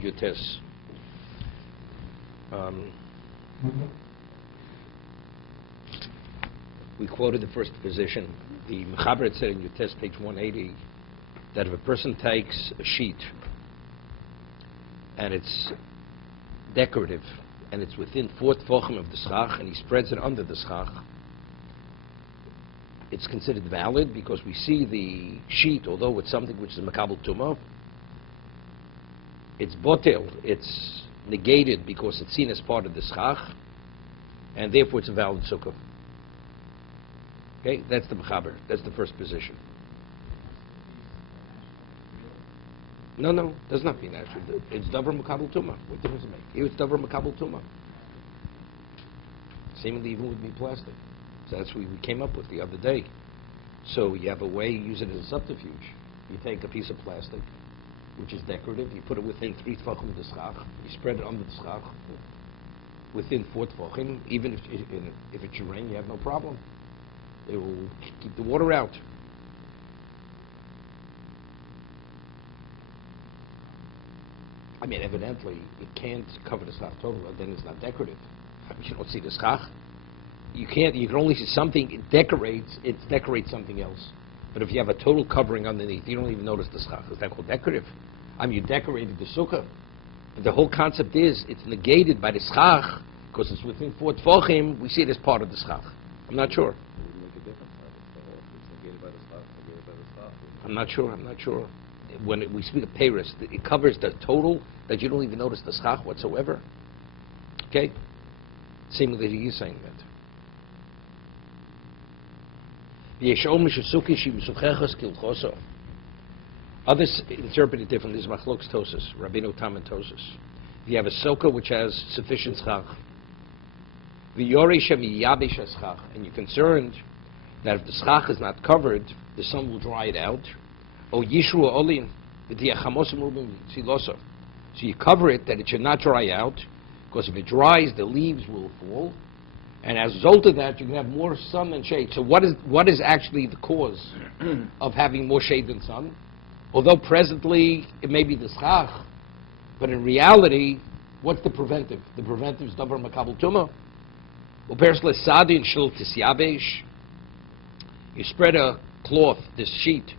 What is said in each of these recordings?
Yutes. We quoted the first position. The Mechaber said in Yutes, page 180, that if a person takes a sheet and it's decorative and it's within 4 tefachim of the schach and he spreads it under the schach, it's considered valid because we see the sheet, although it's something which is makabel tumah, it's botel, it's negated because it's seen as part of the schach, and therefore it's a valid sukkah. Okay, that's the mechaber. That's the first position. No, does not mean actually. It's davar makabel tumah. What difference does it make? Here it's davar makabel tumah. Seemingly even with me plastic. So that's what we came up with the other day. So you have a way, you use it as a subterfuge. You take a piece of plastic, which is decorative, you put it within 3 tefachim of the schach, you spread it under the schach, within 4 tefachim, even if it should rain, you have no problem. It will keep the water out. I mean, evidently, it can't cover the schach totally, then it's not decorative. I mean, you don't see the schach. You can only see something, it decorates something else. But if you have a total covering underneath, you don't even notice the schach. Is that called decorative? I mean, you decorated the sukkah. But the whole concept is, it's negated by the schach, because it's within 4 tefachim, we see it as part of the schach. I'm not sure. I'm not sure. When we speak of Paris, it covers the total that you don't even notice the schach whatsoever. Okay? Seemingly he is saying that. Others interpret it differently. This is Machlokes Tosos, Rabbeinu Tam and Tosos. You have a sukkah which has sufficient schach, and you're concerned that if the schach is not covered, the sun will dry it out. So you cover it that it should not dry out, because if it dries, the leaves will fall. And as a result of that, you can have more sun than shade. So what is actually the cause of having more shade than sun? Although presently it may be the schach, but in reality, what's the preventive? The preventive is davar makabel tumah. You spread a cloth, this sheet,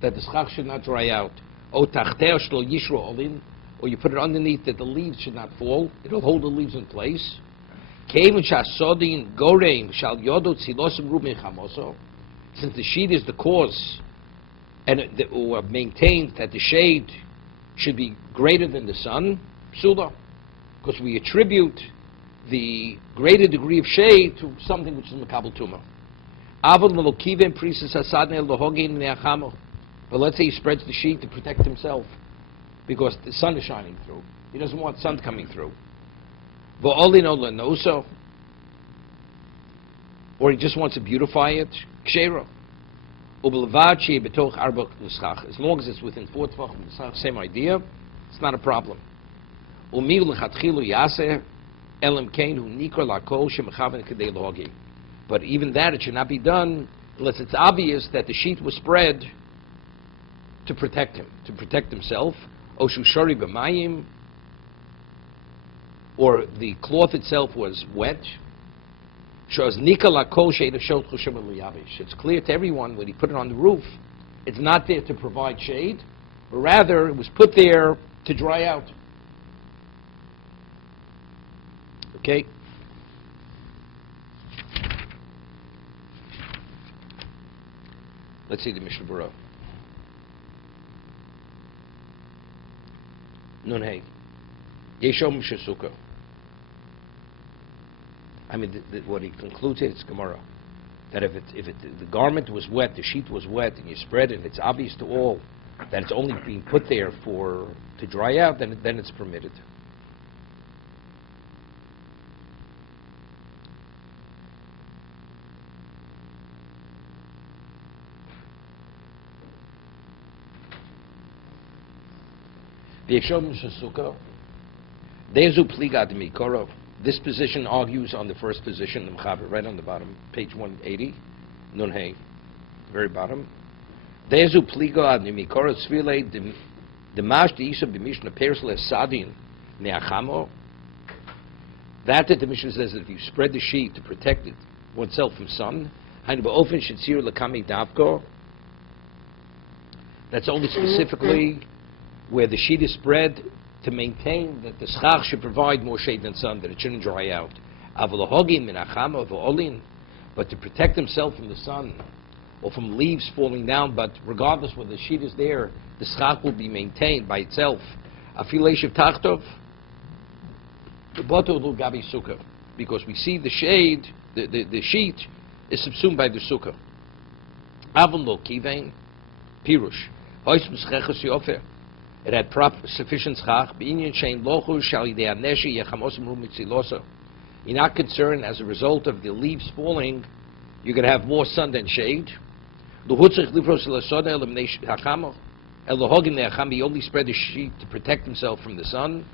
that the schach should not dry out. Or you put it underneath that the leaves should not fall. It'll hold the leaves in place. Since the sheet is the cause and maintains that the shade should be greater than the sun, psula, because we attribute the greater degree of shade to something which is makabel tumah. But let's say he spreads the sheet to protect himself because the sun is shining through. He doesn't want sun coming through. Or he just wants to beautify it. Kshera. As long as it's within 4 tefachim, same idea, it's not a problem. But even that, it should not be done unless it's obvious that the sheet was spread to protect him, to protect himself. Or the cloth itself was wet. It's clear to everyone when he put it on the roof, it's not there to provide shade, but rather it was put there to dry out. Okay? Let's see the Mishna Berura. Nun hey. Yeshom Shasuka. I mean, what he concludes here is Gemara, that if the garment was wet, the sheet was wet, and you spread it, and it's obvious to all that it's only being put there to dry out, then it's permitted. Yeshom Shasuka. Dezu pligad mikoro. This position argues on the first position, the Mechaber, right on the bottom, page 180, Nun Hey, very bottom. Dezu pligad mikoro tzvilei The mash the Isa b'Mishna Berura Sadin ne'achamo. That the Mishnah says that if you spread the sheet to protect it oneself from sun, that's only specifically where the sheet is spread to maintain that the schach should provide more shade than sun, that it shouldn't dry out. But to protect himself from the sun or from leaves falling down, but regardless whether the sheet is there, the schach will be maintained by itself. Because we see the shade, the sheet is subsumed by the sukkah. Avon lo kivein, pirush. It had sufficient schach. You're not concerned as a result of the leaves falling, you're going to have more sun than shade. He only spread the sheet to protect himself from the sun.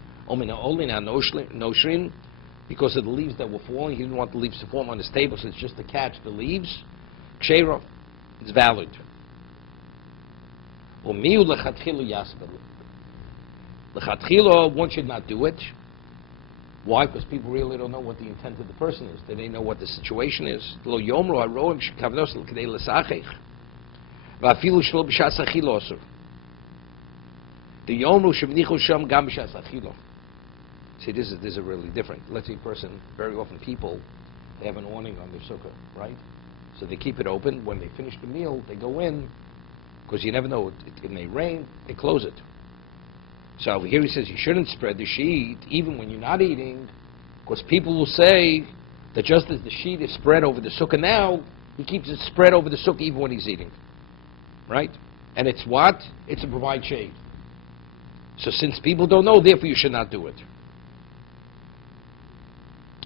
Because of the leaves that were falling, he didn't want the leaves to fall on his table, so it's just to catch the leaves. Kshera, it's valid. One should not do it. Why? Because people really don't know what the intent of the person is. They don't know what the situation is. See, this is really different. Let's say a person, very often people, they have an awning on their sukkah, right? So they keep it open. When they finish the meal, they go in, because you never know, it may rain, they close it. So over here he says you shouldn't spread the sheet, even when you're not eating, because people will say that just as the sheet is spread over the sukkah now, he keeps it spread over the sukkah even when he's eating, right? And it's what? It's to provide shade. So since people don't know, therefore you should not do it.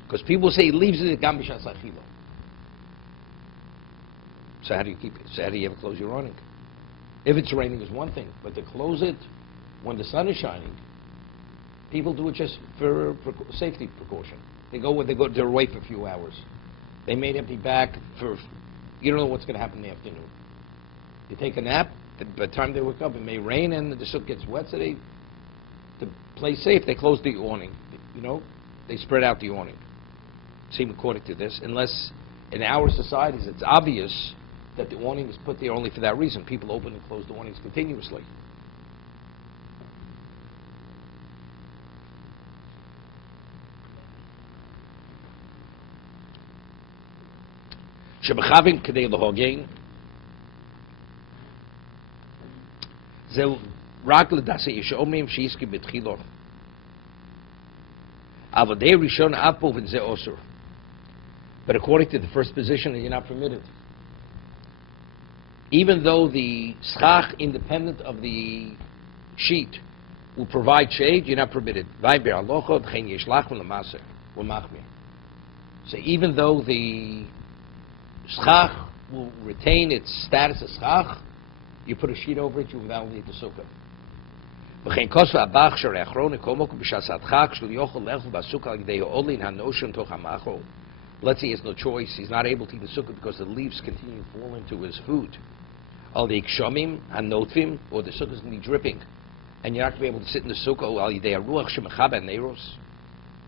Because people say he leaves it gam b'shas achila. So how do you keep it? So how do you ever close your awning? If it's raining is one thing, but to close it when the sun is shining, people do it just for safety precaution. They're away for a few hours. They may not be back for, you don't know what's going to happen in the afternoon. You take a nap, by the time they wake up it may rain and the sukkah gets wet, so to play safe, they close the awning. They spread out the awning. Seem according to this, unless in our societies it's obvious that the awning is put there only for that reason. People open and close the awnings continuously. Shebechavim kedei lahogein zeu rak ledase yishomim sheiski betchilo avadei rishon apov and ze osur. But according to the first position, you're not permitted. Even though the schach, independent of the sheet, will provide shade, you're not permitted. So even though the schach will retain its status as schach, you put a sheet over it, you will validate the sukkah. Let's say he has no choice, he's not able to eat the sukkah because the leaves continue to fall into his food. Al the ikshomim and notvim, or the sukkah is going to be dripping, and you're not going to be able to sit in the sukkah. Al yidei ruach shemachaba neiros.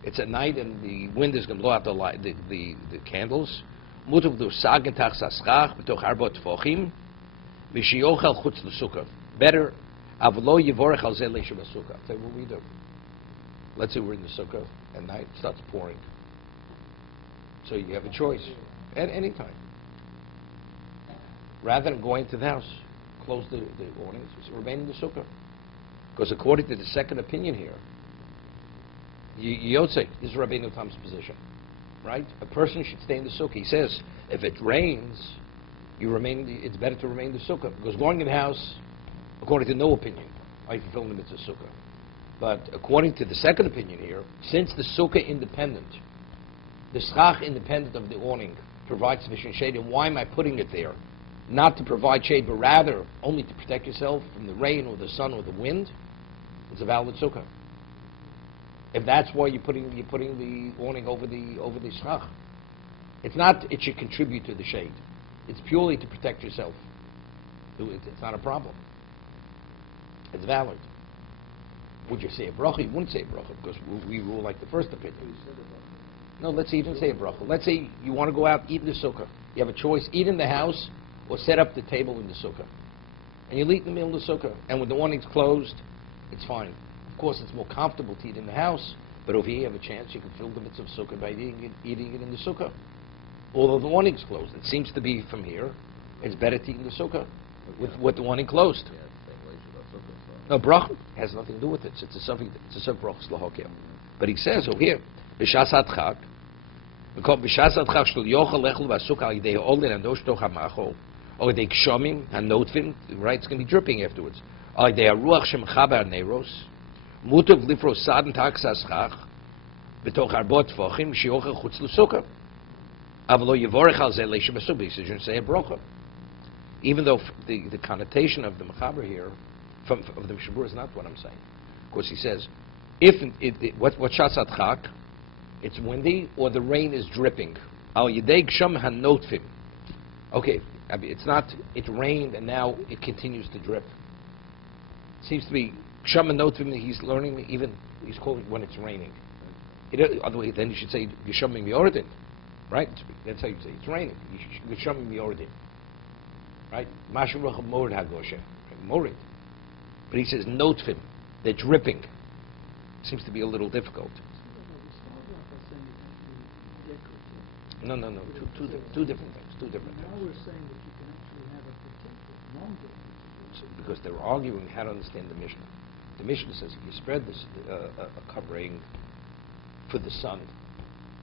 It's at night and the wind is going to blow out the candles. Mutav du sagetach saschach b'toch arbot tfochim v'shiochel chutz l'sukkah. Better avlo yivorech al zeh leishem sukkah. I'll tell you what we do. Let's say we're in the sukkah at night, it starts pouring. So you have a choice at any time. Rather than going to the house, close the awnings, remain in the sukkah. Because according to the second opinion here, Yotze, this is Rabbeinu Tam's position, right? A person should stay in the sukkah. He says, if it rains, it's better to remain in the sukkah. Because going in the house, according to no opinion, I fulfill the mitzvah sukkah. But according to the second opinion here, since the sukkah independent, the schach independent of the awning provides sufficient shade, and why am I putting it there? Not to provide shade, but rather only to protect yourself from the rain or the sun or the wind. It's a valid sukkah. If that's why you're putting the awning over the schach, it's not. It should contribute to the shade. It's purely to protect yourself. It's not a problem. It's valid. Would you say a bracha? You wouldn't say a bracha because we rule like the first opinion. No, let's say you didn't say a bracha. Let's say you want to go out, eat in the sukkah. You have a choice, eat in the house or set up the table in the sukkah. And you'll eat in the middle of the sukkah. And when the awning's closed, it's fine. Of course, it's more comfortable to eat in the house, but over here you have a chance you can fill the mitzvah of sukkah by eating it in the sukkah. Although the awning's closed. It seems to be from here, it's better to eat in the sukkah with the awning closed. No, bracha has nothing to do with it. It's a suffix brachas lahokia. But he says over here, b'shas hadchak, because b'shas hadchak shel yochel lechel v'asuk al yidei olin adosh toch hamachol, or yidei kshomim hanotvim, right? It's going to be dripping afterwards. Al yidei haruach shemchaber neiros, mutav lifros saden taksas chach, b'toch arbot tfochim sheyochel chutz l'sukkah. Avlo yivorech al zeh leishem asuk. He says you say a bracha, even though the connotation of the mechaber here. Of the Mishna Berura is not what I'm saying. Of course, he says, what shasat chak, it's windy or the rain is dripping. Al yidei gsham hanotfim. Okay, I mean, it's not. It rained and now it continues to drip. Seems to be gsham hanotfim. He's learning even. He's calling it when it's raining. Otherwise, then you should say gishamim yordin, right? That's how you say it's raining. Gishamim yordin, right? Mashuach morid hagosha, morid. But he says, notfim, they're dripping. Seems to be a little difficult. No. Two different things. Two different things. Now we're saying that you can actually have a protected, non-protected. Because they're arguing how to understand the Mishnah. The Mishnah says if you spread this a covering for the sun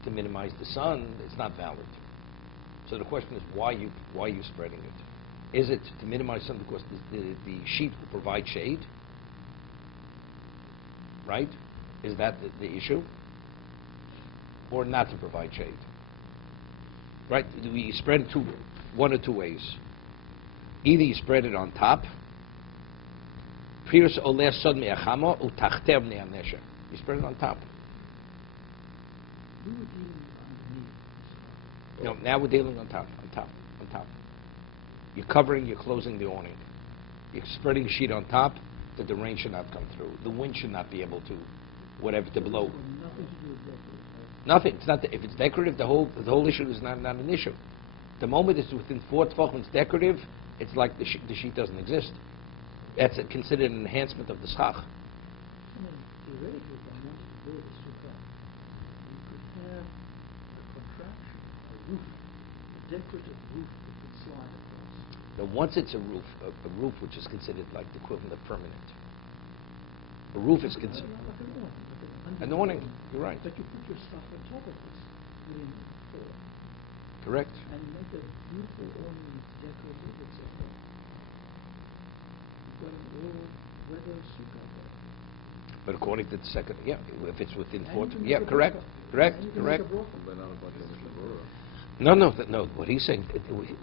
to minimize the sun, it's not valid. So the question is, why are you spreading it? Is it to minimize sun because the sheet will provide shade? Right? Is that the issue? Or not to provide shade? Right? We spread it one or two ways. Either you spread it on top. You spread it on top. No, now we're dealing on top. You're covering, you're closing the awning. You're spreading a sheet on top that the rain should not come through. The wind should not be able to, to blow. Nothing to do with decorative. Nothing. It's not. If it's decorative, the whole issue is not an issue. The moment it's within 4 tefach, when it's decorative, it's like the sheet doesn't exist. That's considered an enhancement of the schach. Theoretically, if I wanted to build a sukkah, you could have a contraption, a roof, a decorative roof that could slide across. Now, once it's a roof which is considered like the equivalent of permanent. A roof is considered an awning. You're right. But you put your stuff on top of this within the floor. Correct. And you make a beautiful awning that's decorative, etc. You've got an all-weather sukkah there. But according to the second, if it's within 4, correct. No. What he's saying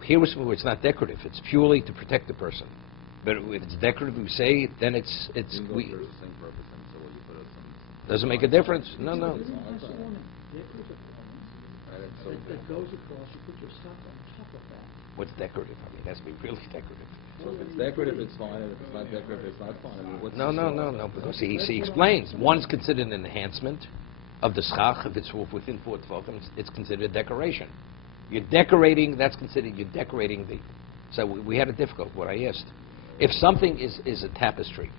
here is where it's not decorative. It's purely to protect the person. But if it's decorative, we say then it's we. Doesn't make a difference. No. Decorative awning that goes across. You put your stuff on top of that. What's decorative? I mean, it has to be really decorative. So if it's decorative, it's fine. If it's not decorative, it's not fine. I mean, No. Because he explains one's considered an enhancement of the schach. If it's within 4 tefachim, it's considered a decoration. You're decorating. That's considered you're decorating the. So we had a difficult. What I asked, if something is a tapestry,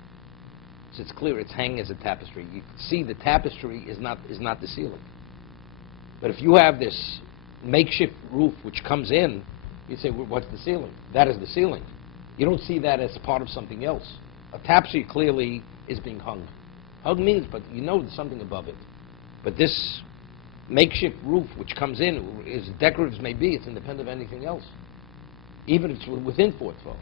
so it's clear it's hanging as a tapestry. You see the tapestry is not the ceiling. But if you have this makeshift roof which comes in, you say, well, what's the ceiling? That is the ceiling. You don't see that as part of something else. A tapestry clearly is being hung. Hung means, but you know there's something above it. But this makeshift roof which comes in, as decorative as may be, it's independent of anything else. Even if it's within 4 tefachim.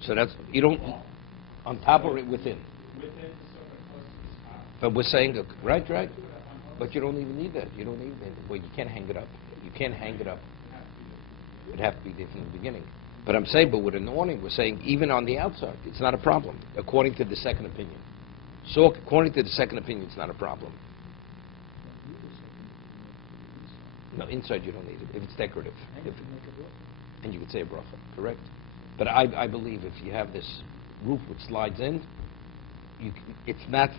So that's, you don't, on top or within? But we're saying, right. But you don't even need that. You don't need that. Well, you can't hang it up. You can't hang it up. It'd have to be there from the beginning. But I'm saying, but with an awning, we're saying even on the outside, it's not a problem, according to the second opinion. So according to the second opinion, it's not a problem. No, inside you don't need it, if it's decorative. And you could say a bracha, correct? But I believe if you have this roof which slides in, it's not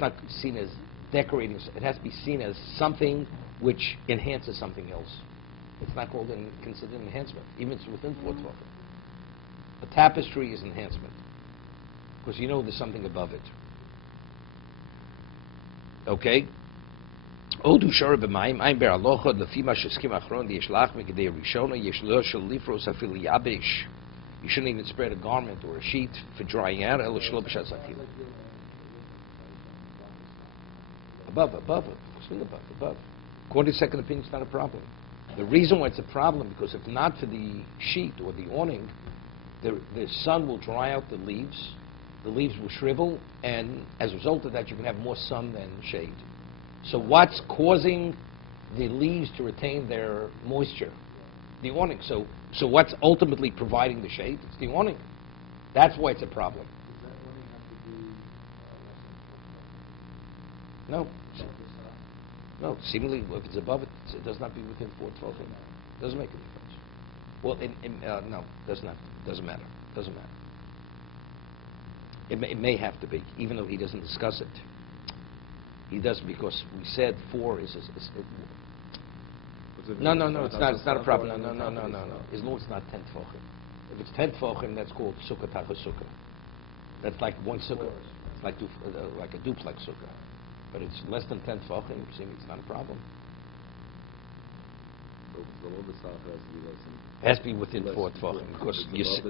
seen as decorating. It has to be seen as something which enhances something else. It's not considered enhancement, even if it's within 4 tvachim. A tapestry is enhancement, because you know there's something above it. Okay? Odu shara b'mayim ein ber alocha lefi ma sheskim achron yishlach megedei rishona yishlo shel lifros afil yabesh. You shouldn't even spread a garment or a sheet for drying out. Elo shelo b'shas afil. Above, still above. According to second opinion, it's not a problem. The reason why it's a problem, because if not for the sheet or the awning, the sun will dry out the leaves will shrivel, and as a result of that, you can have more sun than shade. So what's causing the leaves to retain their moisture? The awning. So what's ultimately providing the shade? It's the awning. That's why it's a problem. Does that awning have to be No. No, seemingly, if it's above it, it does not be within 4 tvachim. Doesn't make a difference. Well, no, does not. Doesn't matter. Doesn't matter. It may have to be, even though he doesn't discuss it. He does, because we said 4 is no, it's not a problem. No. As long as it's not 10 tvachim. If it's 10 tvachim, that's called sukkah tachas sukkah. That's like one sukkah. It's like a duplex sukkah. But it's less than 10 tvachim, it's not a problem. So the law has to be less than... It has to be within 4 tvachim, because you see...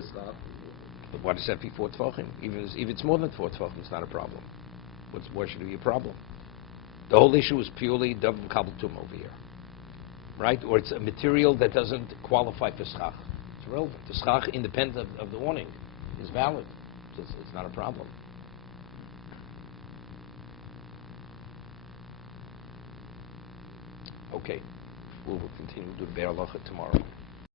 But why does that be 4 tvachim? Even if it's more than 4 tvachim, it's not a problem. Why should it be a problem? The whole issue is purely double kabbatum over here. Right? Or it's a material that doesn't qualify for schach. It's irrelevant. The schach, independent of the awning, is valid. So it's not a problem. Okay. We'll continue to do the Be'er Halacha tomorrow.